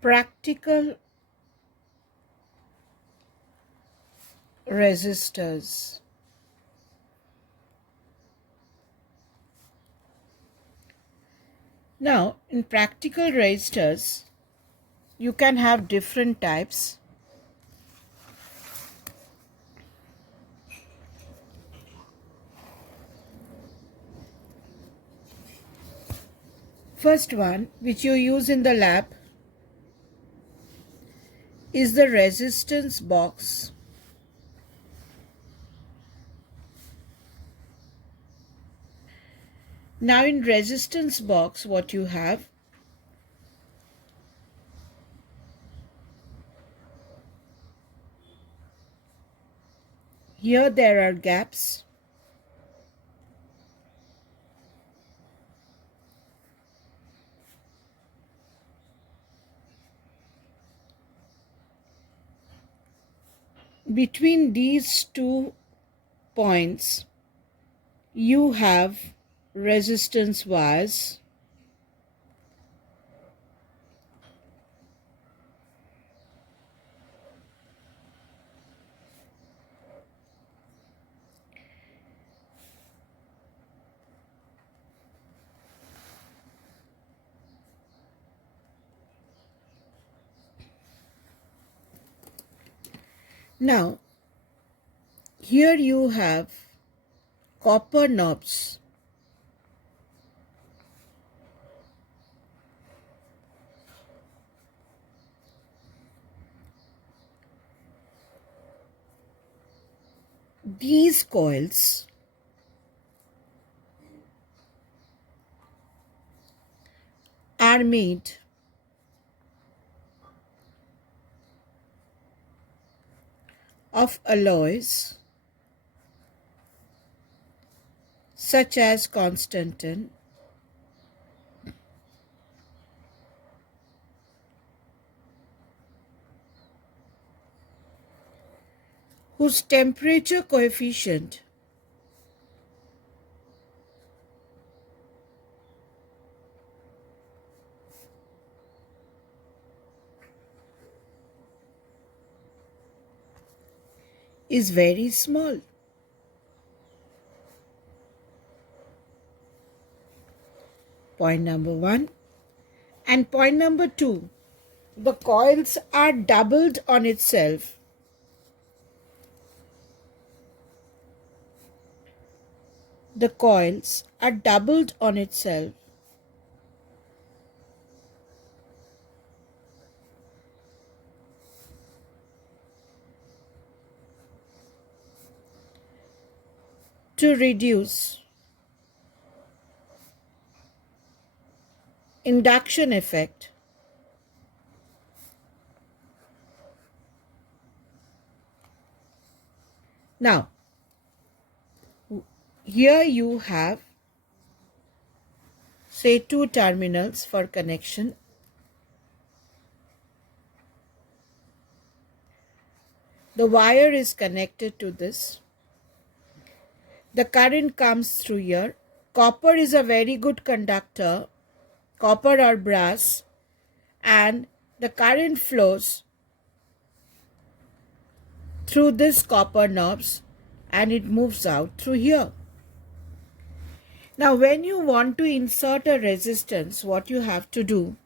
Practical resistors. Now, in practical resistors, you can have different types. First one, which you use in the lab, is the resistance box. Now in resistance box, what you have, here there are gaps. Between these two points, you have resistance wires. Now, here you have copper knobs. These coils are made of alloys such as Constantan, whose temperature coefficient is very small. Point number one. And point number two, the coils are doubled on itself. The coils are doubled on itself. To reduce induction effect. Now, here you have, say, two terminals for connection. The wire is connected to this. The current comes through here. Copper is a very good conductor, copper or brass, and the current flows through this copper knobs and it moves out through here. Now, when you want to insert a resistance, what you have to do,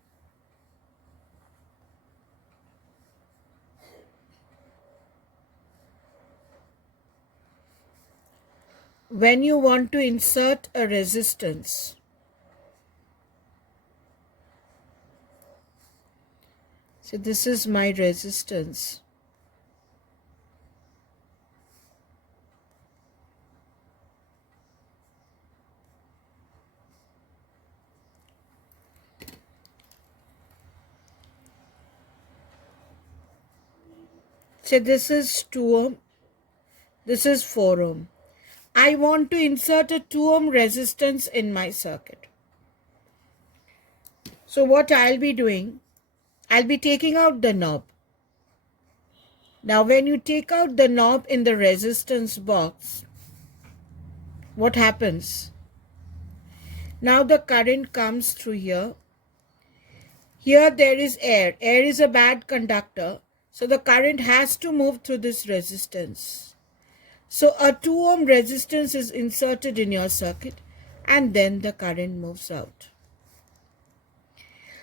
when you want to insert a resistance, so this is my resistance. So this is 2 ohm, this is 4 ohm. I want to insert a 2 ohm resistance in my circuit. So what I'll be doing, I'll be taking out the knob. Now when you take out the knob in the resistance box, what happens? Now the current comes through here. Here there is air. Air is a bad conductor, so the current has to move through this resistance. So a 2 ohm resistance is inserted in your circuit and then the current moves out.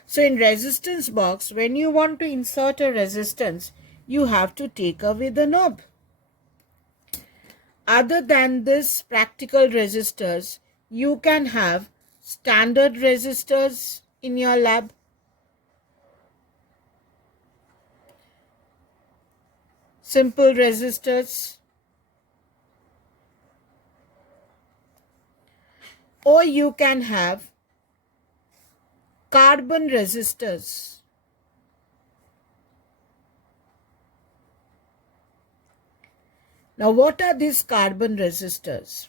So in resistance box, when you want to insert a resistance, you have to take away the knob. Other than this practical resistors, you can have standard resistors in your lab. Simple resistors. Or you can have carbon resistors. Now, what are these carbon resistors?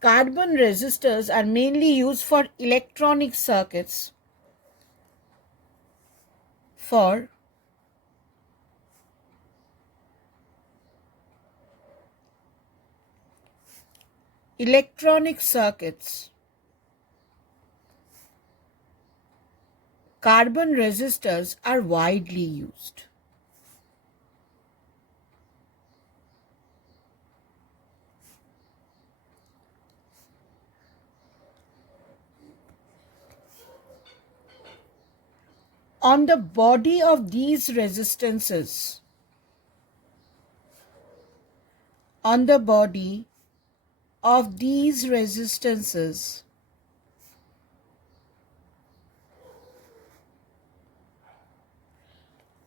Carbon resistors are mainly used for electronic circuits, for electronic circuits. Carbon resistors are widely used. On the body of these resistances, on the body of these resistances,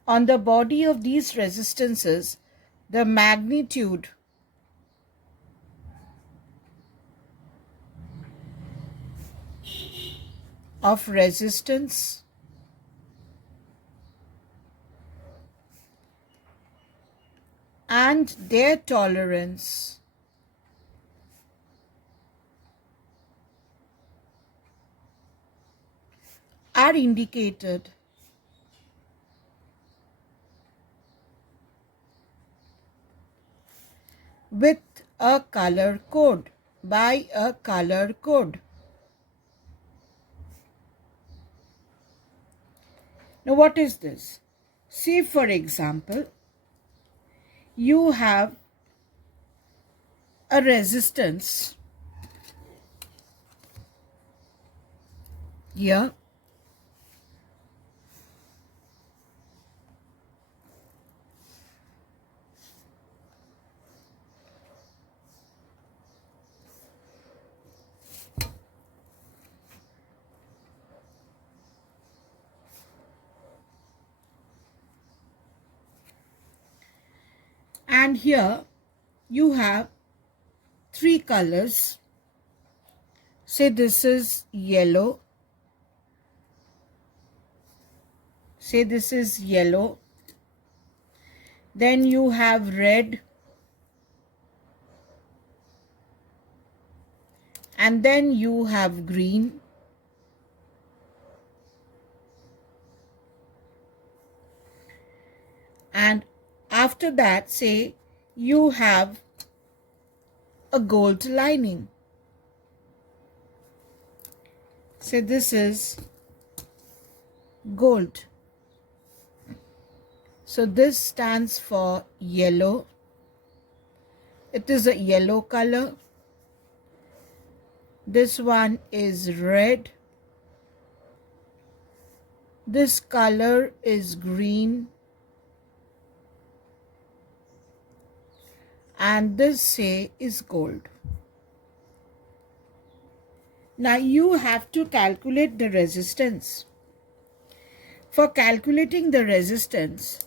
on the body of these resistances, the magnitude of resistance and their tolerance are indicated with a color code, by a color code. Now, what is this? See, for example, you have a resistance here, and here you have three colors. Say this is yellow, say this is yellow, then you have red, and then you have green, and after that, say you have a gold lining. Say this is gold. So this stands for yellow. It is a yellow color. This one is red. This color is green. And this, say, is gold. Now you have to calculate the resistance. For calculating the resistance,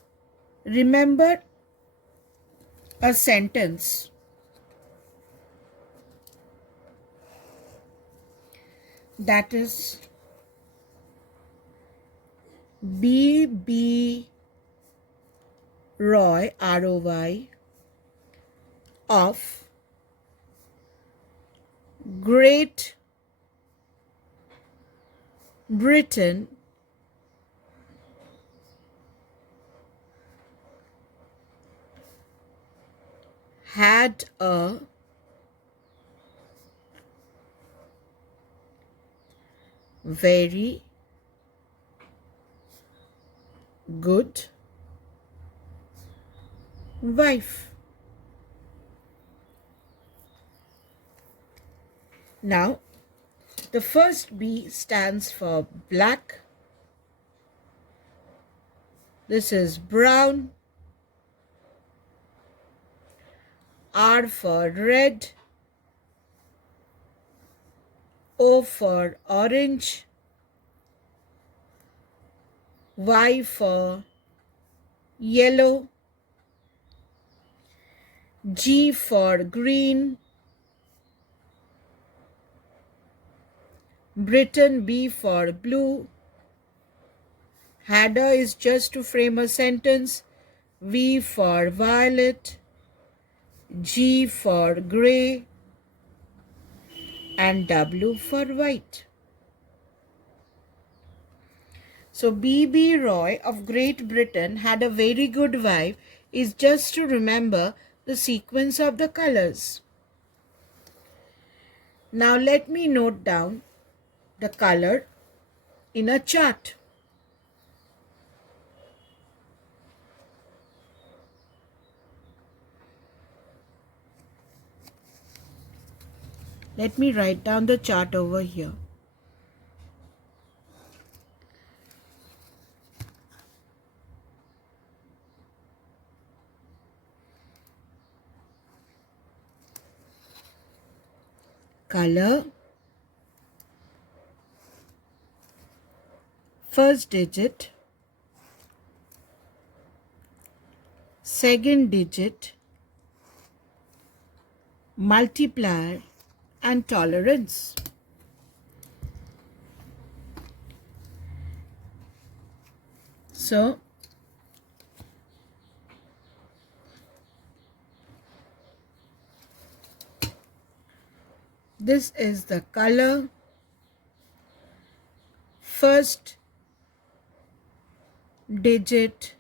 remember a sentence. That is B.B. Roy, R-O-Y, of Great Britain had a very good wife. Now, the first B stands for black. This is brown. R for red. O for orange. Y for yellow. G for green. Britain, B for blue. Header is just to frame a sentence. V for violet. G for grey. And W for white. So B.B. Roy of Great Britain had a very good wife is just to remember the sequence of the colors. Now let me note down the color in a chart. Let me write down the chart over here. Color, first digit, second digit, multiplier and tolerance. So, this is the color, first digit,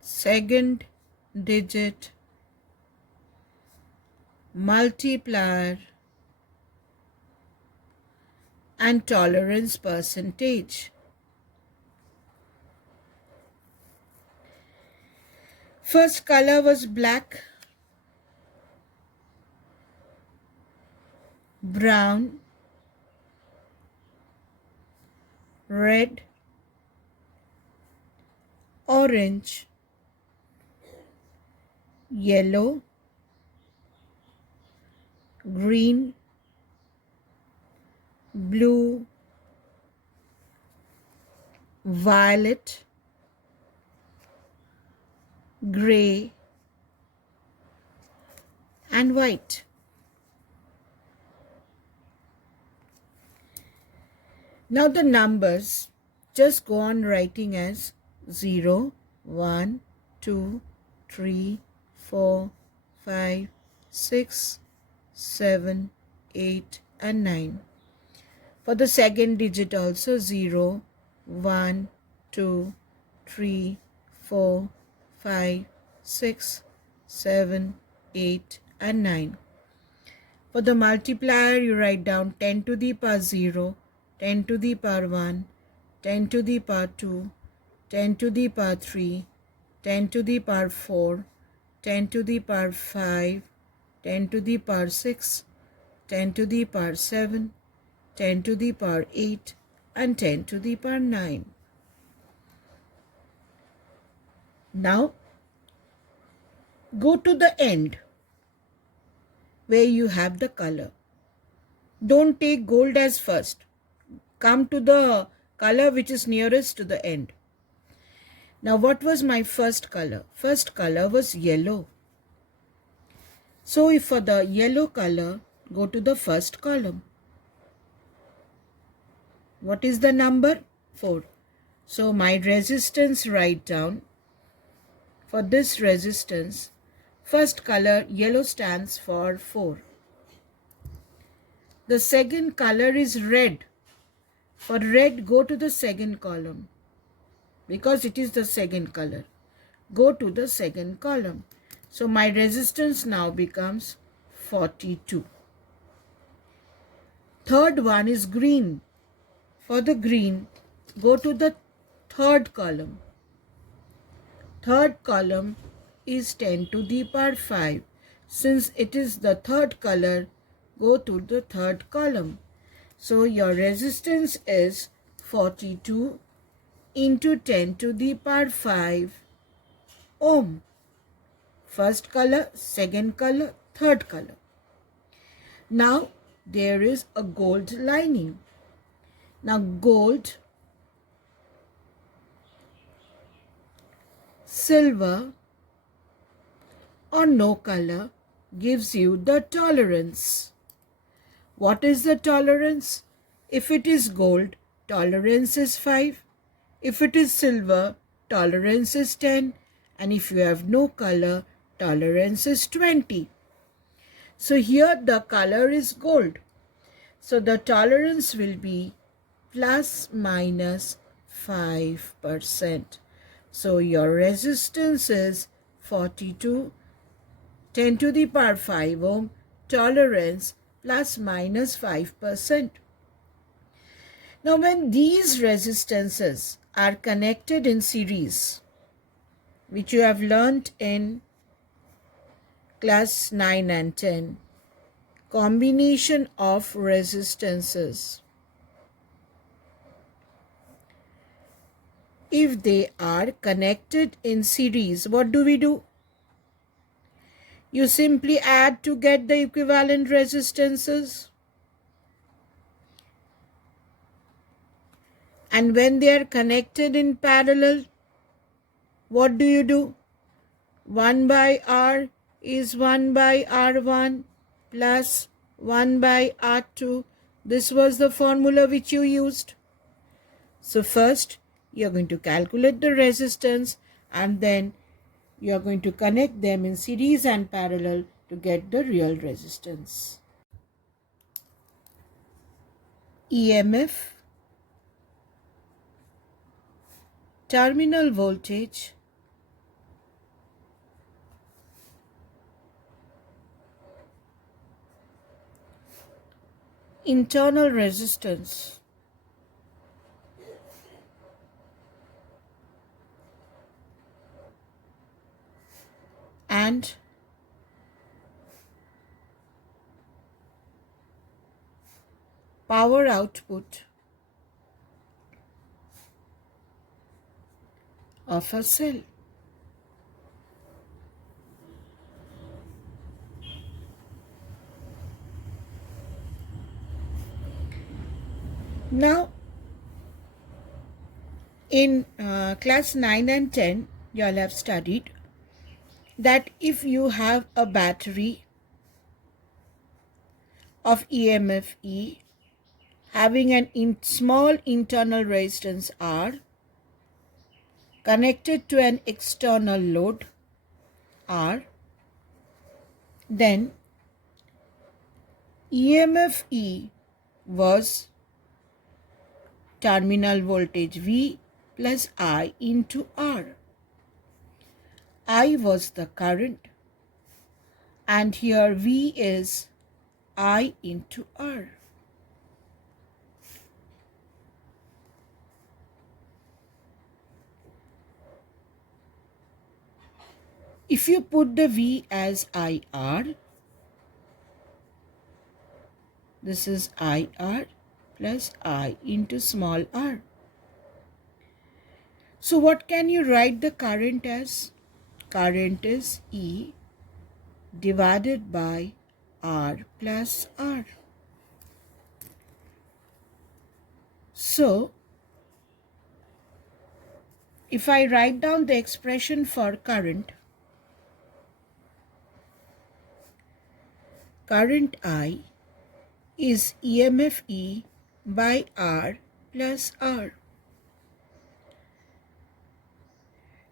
second digit, multiplier and tolerance percentage. First color was black, brown, red, orange, yellow, green, blue, violet, grey and white. Now the numbers, just go on writing as 0, 1, 2, 3, 4, 5, 6, 7, 8 and 9. For the second digit also 0, 1, 2, 3, 4, 5, 6, 7, 8 and 9. For the multiplier you write down 10 to the power 0, 10 to the power 1, 10 to the power 2, 10 to the power 3, 10 to the power 4, 10 to the power 5, 10 to the power 6, 10 to the power 7, 10 to the power 8 and 10 to the power 9. Now go to the end where you have the color. Don't take gold as first. Come to the color which is nearest to the end. Now what was my first color? First color was yellow. So if for the yellow color, go to the first column. What is the number? 4. So my resistance write down. For this resistance, first color yellow stands for 4. The second color is red. For red, go to the second column because it is the second color. Go to the second column. So my resistance now becomes 42. Third one is green. For the green, go to the third column. Third column is 10 to the power 5. Since it is the third color, go to the third column. So your resistance is 42 into 10 to the power 5 ohm. First color, second color, third color. Now there is a gold lining. Now gold, silver or no color gives you the tolerance. What is the tolerance? If it is gold, tolerance is 5. If it is silver, tolerance is 10. And if you have no color, tolerance is 20. So here the color is gold. So the tolerance will be plus minus 5%. So your resistance is 42, 10 to the power 5 ohm, tolerance plus minus 5%. Now when these resistances are connected in series, which you have learnt in class 9 and 10, combination of resistances, if they are connected in series, what do? You simply add to get the equivalent resistances. And when they are connected in parallel, what do? 1 by R is 1 by R1 plus 1 by R2. This was the formula which you used. So first, you are going to calculate the resistance and then you are going to connect them in series and parallel to get the real resistance. EMF, terminal voltage, internal resistance, and power output of a cell. Now, in class 9 and 10, you all have studied that if you have a battery of EMF E having an small internal resistance R connected to an external load R, then EMF E was terminal voltage V plus I into R. I was the current and here V is I into R. If you put the V as IR, this is IR plus I into small r. So what can you write the current as? Current is E divided by R plus R. So if I write down the expression for current, current I is EMF E by R plus R.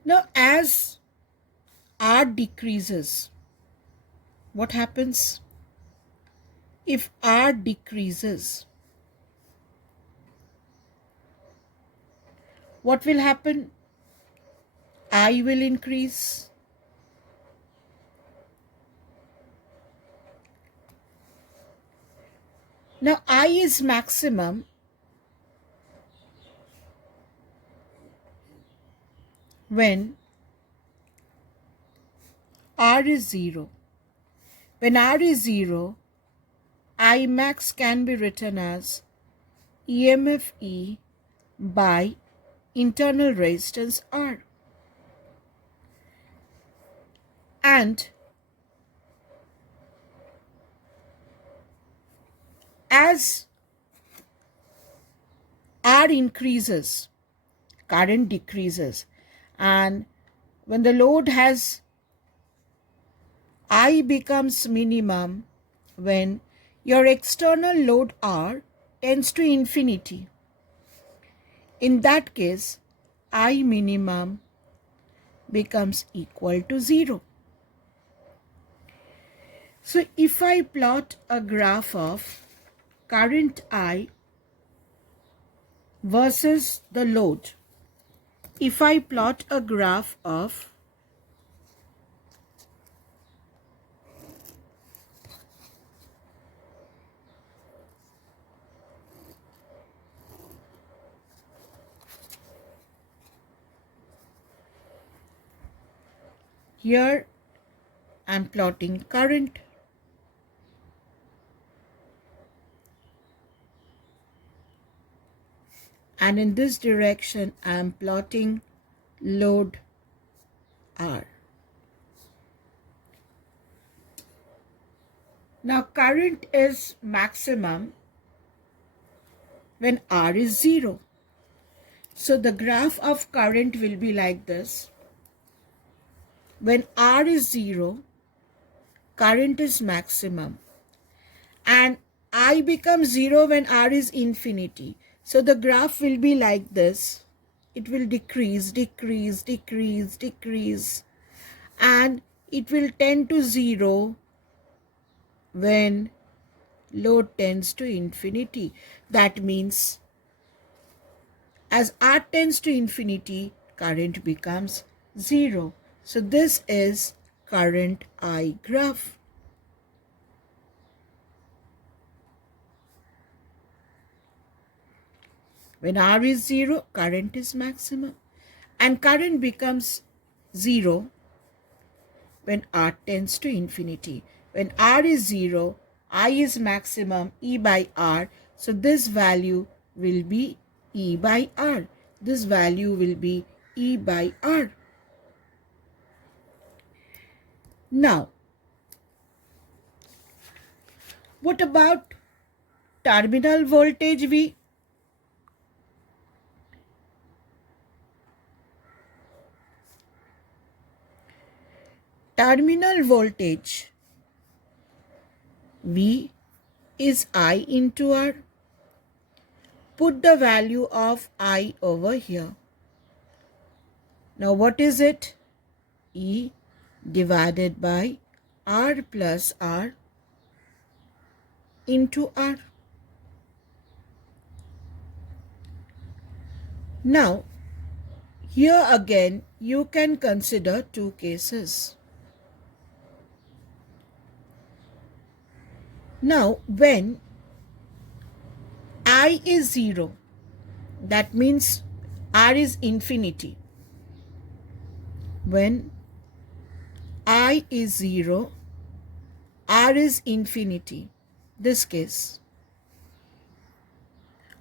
Now as R decreases, what happens? If R decreases, what will happen? I will increase. Now I is maximum when R is 0. When R is 0, I max can be written as EMF E by internal resistance R. And as R increases, current decreases, and when the load has I becomes minimum when your external load R tends to infinity. In that case, I minimum becomes equal to 0. So if I plot a graph of current I versus the load, if I plot a graph of here I'm plotting current, and in this direction I'm plotting load R. Now current is maximum when R is 0. So the graph of current will be like this. When R is 0, current is maximum. And I becomes 0 when R is infinity. So the graph will be like this. It will decrease, decrease, decrease, decrease. And it will tend to 0 when load tends to infinity. That means as R tends to infinity, current becomes 0. So this is current I graph. When R is 0, current is maximum. And current becomes 0 when R tends to infinity. When R is 0, I is maximum, E by R. So this value will be E by R. This value will be E by R. Now, what about terminal voltage V? Terminal voltage V is I into R. Put the value of I over here. Now what is it? E divided by R plus R into R. Now, here again you can consider two cases. Now, when I is 0, that means R is infinity. When I is 0, R is infinity. This case.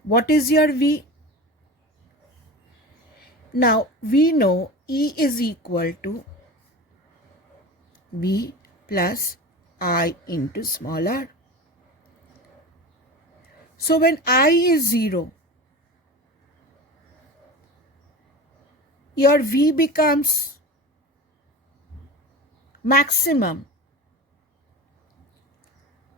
What is your V? Now, we know E is equal to V plus I into small r. So, when I is 0, your V becomes maximum.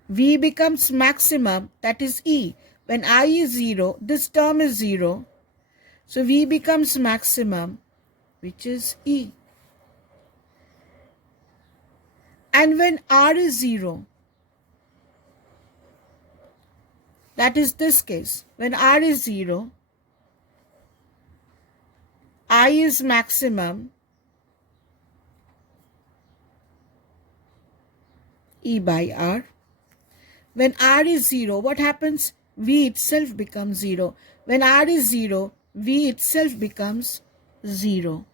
V becomes maximum, that is E. When I is 0, this term is 0. So V becomes maximum, which is E. And when R is 0, that is this case. When R is 0, I is maximum, E by R. When R is 0, what happens? V itself becomes 0. When R is 0, V itself becomes 0.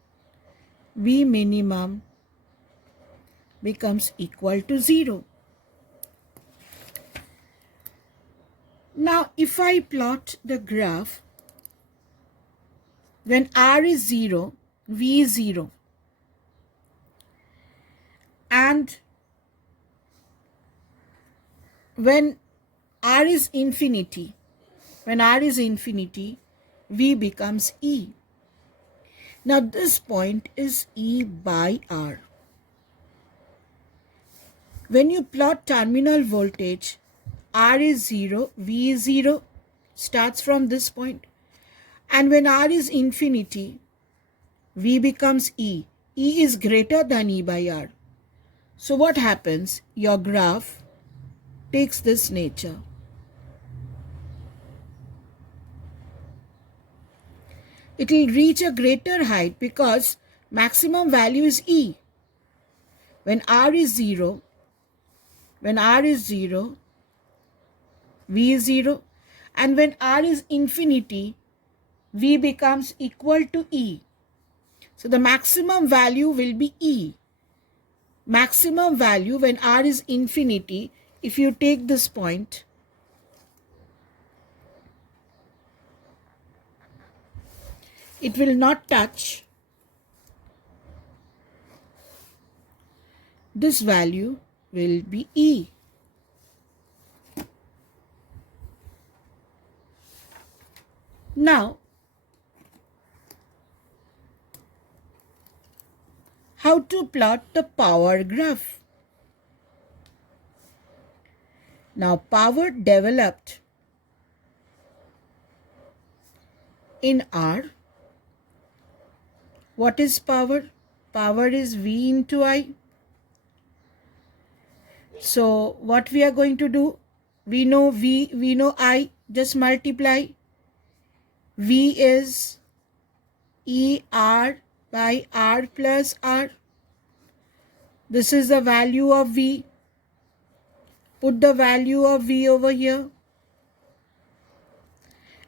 V minimum becomes equal to 0. Now, if I plot the graph, when R is 0, V is 0, and when R is infinity, V becomes E. Now, this point is E by R. When you plot terminal voltage, R is 0, V is 0, starts from this point. And when R is infinity, V becomes E. E is greater than E by R. So what happens? Your graph takes this nature. It will reach a greater height because maximum value is E. When R is 0, V is 0. And when R is infinity, V becomes equal to E. So the maximum value will be E. Maximum value when R is infinity, if you take this point, it will not touch this value will be E. Now, how to plot the power graph? Now, power developed in R. What is power? Power is V into I. So, what we are going to do? We know V, we know I. Just multiply. V is ER by R plus R. This is the value of V. Put the value of V over here.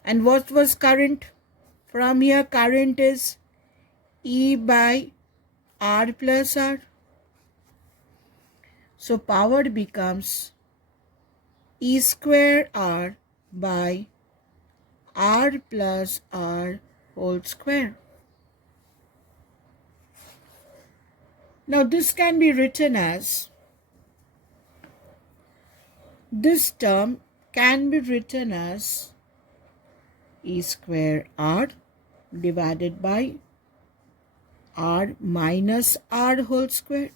And what was current? From here, current is E by R plus R. So power becomes E square R by R plus R whole square. Now this can be written as, this term can be written as E square R divided by R minus R whole square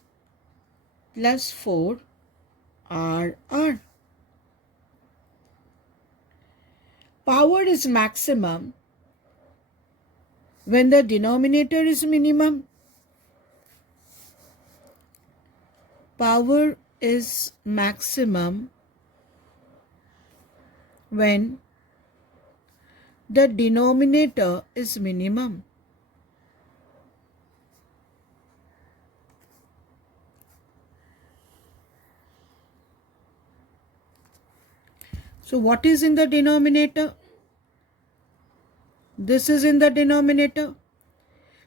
plus 4 R. Power is maximum when the denominator is minimum. Power is maximum when the denominator is minimum. So what is in the denominator? This is in the denominator.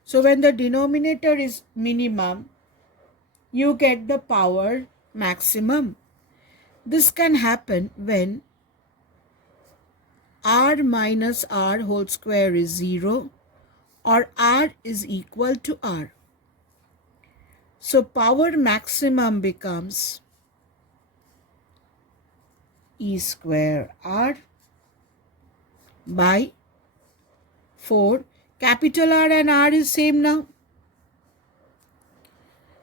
So when the denominator is minimum, you get the power maximum. This can happen when R minus R whole square is 0 or R is equal to R. So power maximum becomes E square R by 4. Capital R and R is same now.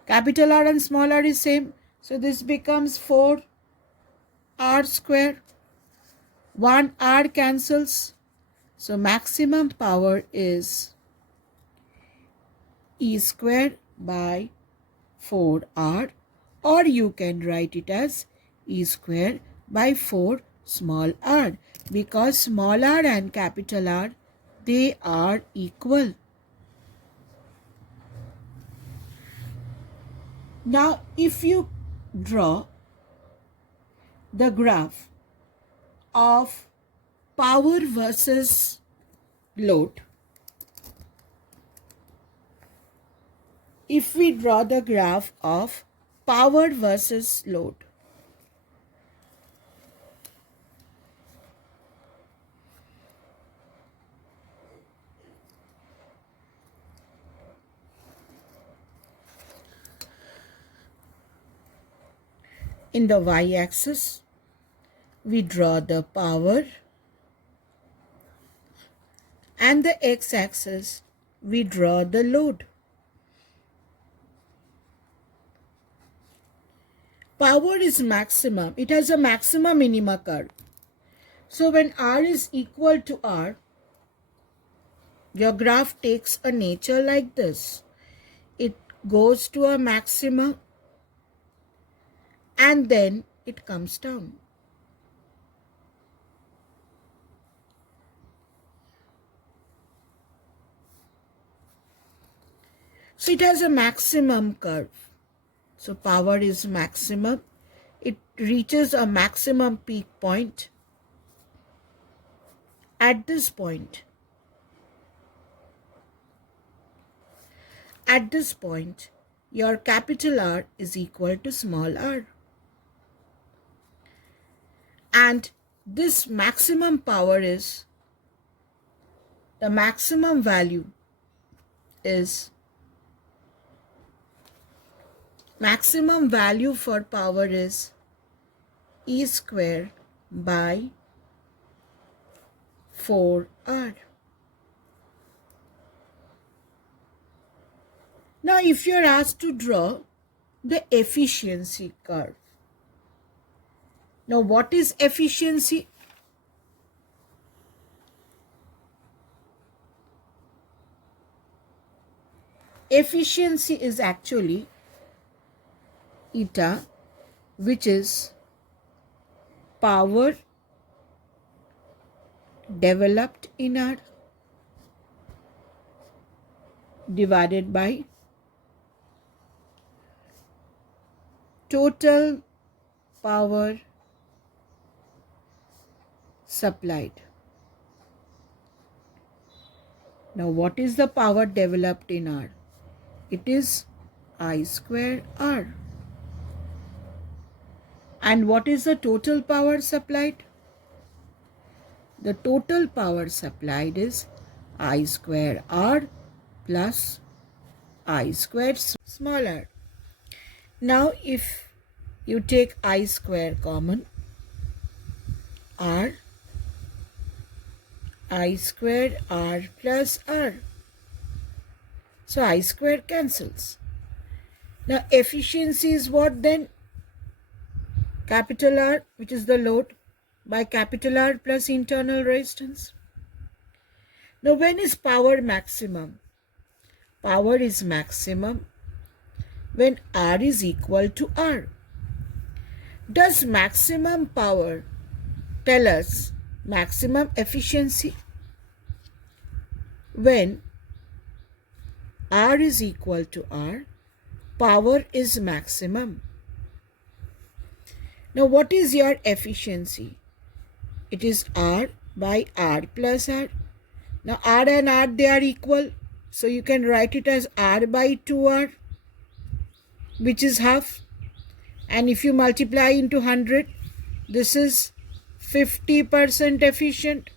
Capital R and small r is same. So this becomes 4 R square. 1 R cancels. So maximum power is E square by 4 R, or you can write it as E square by 4 small r, because small r and capital R, they are equal. Now, if you draw the graph of power versus load, if we draw the graph of power versus load. In the y-axis, we draw the power, and the x-axis, we draw the load. Power is maximum. It has a maximum minima curve. So when R is equal to R, your graph takes a nature like this. It goes to a maximum and then it comes down. So it has a maximum curve. So power is maximum. It reaches a maximum peak point at this point. At this point, your capital R is equal to small r. And this maximum power is, the maximum value is, maximum value for power is E square by 4R. Now, if you are asked to draw the efficiency curve. Now, what is efficiency? Efficiency is actually eta, which is power developed in R divided by total power supplied. Now, what is the power developed in R? It is I square R. And what is the total power supplied? The total power supplied is I square R plus I square smaller. Now, if you take I square common, R, I square R plus R. So I square cancels. Now, efficiency is what then? Capital R, which is the load, by capital R plus internal resistance. Now, when is power maximum? Power is maximum when R is equal to R. Does maximum power tell us maximum efficiency? When R is equal to R, power is maximum. Now, what is your efficiency? It is R by R plus R. Now, R and R, they are equal. So, you can write it as R by 2R, which is half. And if you multiply into 100, this is 50% efficient.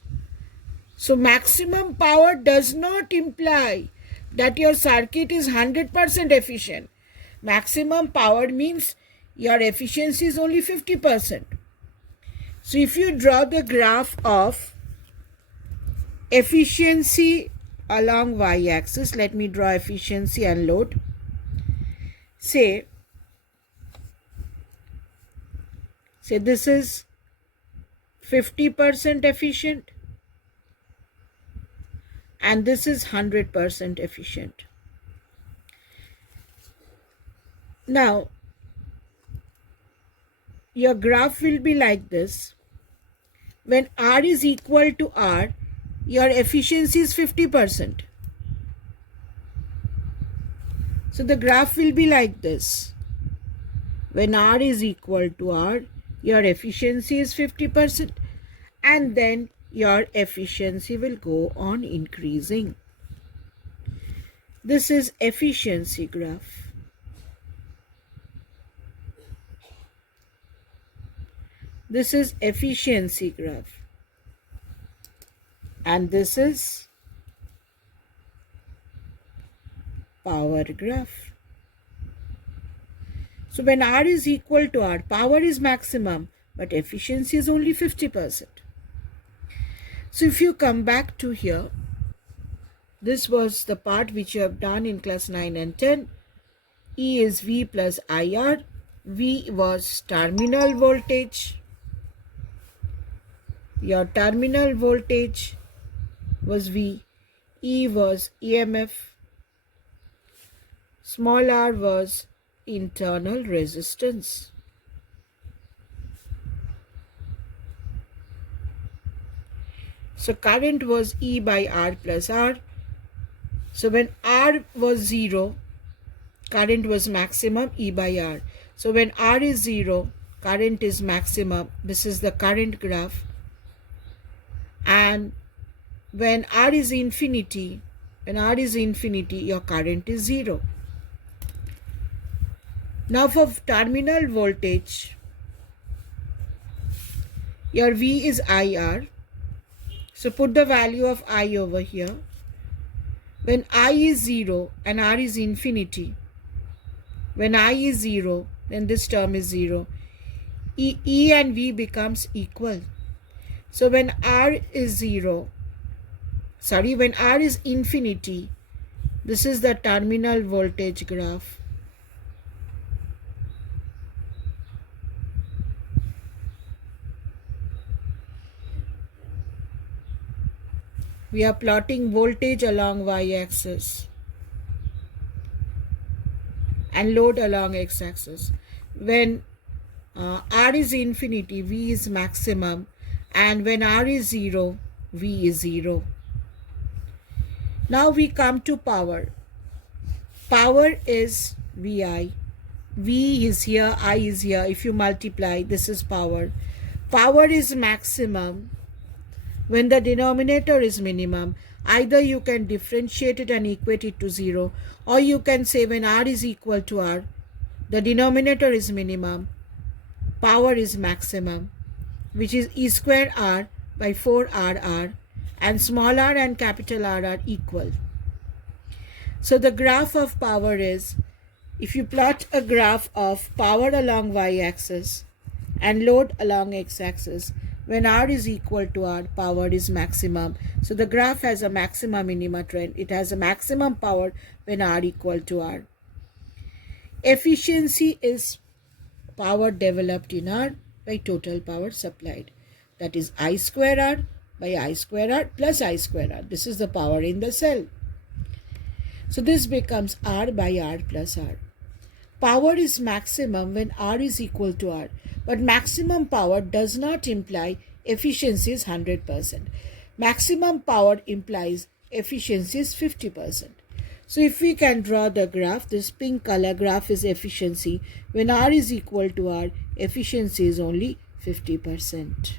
So, maximum power does not imply that your circuit is 100% efficient. Maximum power means your efficiency is only 50%. So, if you draw the graph of efficiency along y-axis, let me draw efficiency and load. Say this is 50% efficient and this is 100% efficient. Now, your graph will be like this. When R is equal to R, your efficiency is 50%. So the graph will be like this. When R is equal to R, your efficiency is 50%, and then your efficiency will go on increasing. This is efficiency graph. This is efficiency graph. And this is power graph. So when R is equal to R, power is maximum, but efficiency is only 50%. So if you come back to here, this was the part which you have done in class 9 and 10. E is V plus IR. V was terminal voltage. Your terminal voltage was V. E was EMF. Small r was internal resistance. So current was E by R plus R. So when R was 0, current was maximum, E by R. So when R is 0, current is maximum. This is the current graph. And when R is infinity, your current is 0. Now for terminal voltage, your V is IR. So put the value of I over here. When I is 0 and R is infinity, when I is 0, then this term is 0. E and V becomes equal. So when R is when R is infinity, this is the terminal voltage graph. We are plotting voltage along y-axis and load along x-axis. When R is infinity, V is maximum, and when R is 0, V is 0. Now we come to power. Power is VI. V is here, I is here. If you multiply, this is power. Power is maximum when the denominator is minimum. Either you can differentiate it and equate it to 0, or you can say when R is equal to R, the denominator is minimum, power is maximum, which is E square R by 4RR, and small r and capital R are equal. So the graph of power is, if you plot a graph of power along y-axis and load along x-axis, when R is equal to R, power is maximum. So the graph has a maximum minima trend. It has a maximum power when R equal to R. Efficiency is power developed in R by total power supplied. That is I square R by I square R plus I square R. This is the power in the cell. So this becomes R by R plus R. Power is maximum when R is equal to R. But maximum power does not imply efficiency is 100%. Maximum power implies efficiency is 50%. So if we can draw the graph, this pink color graph is efficiency. When R is equal to R, efficiency is only 50%.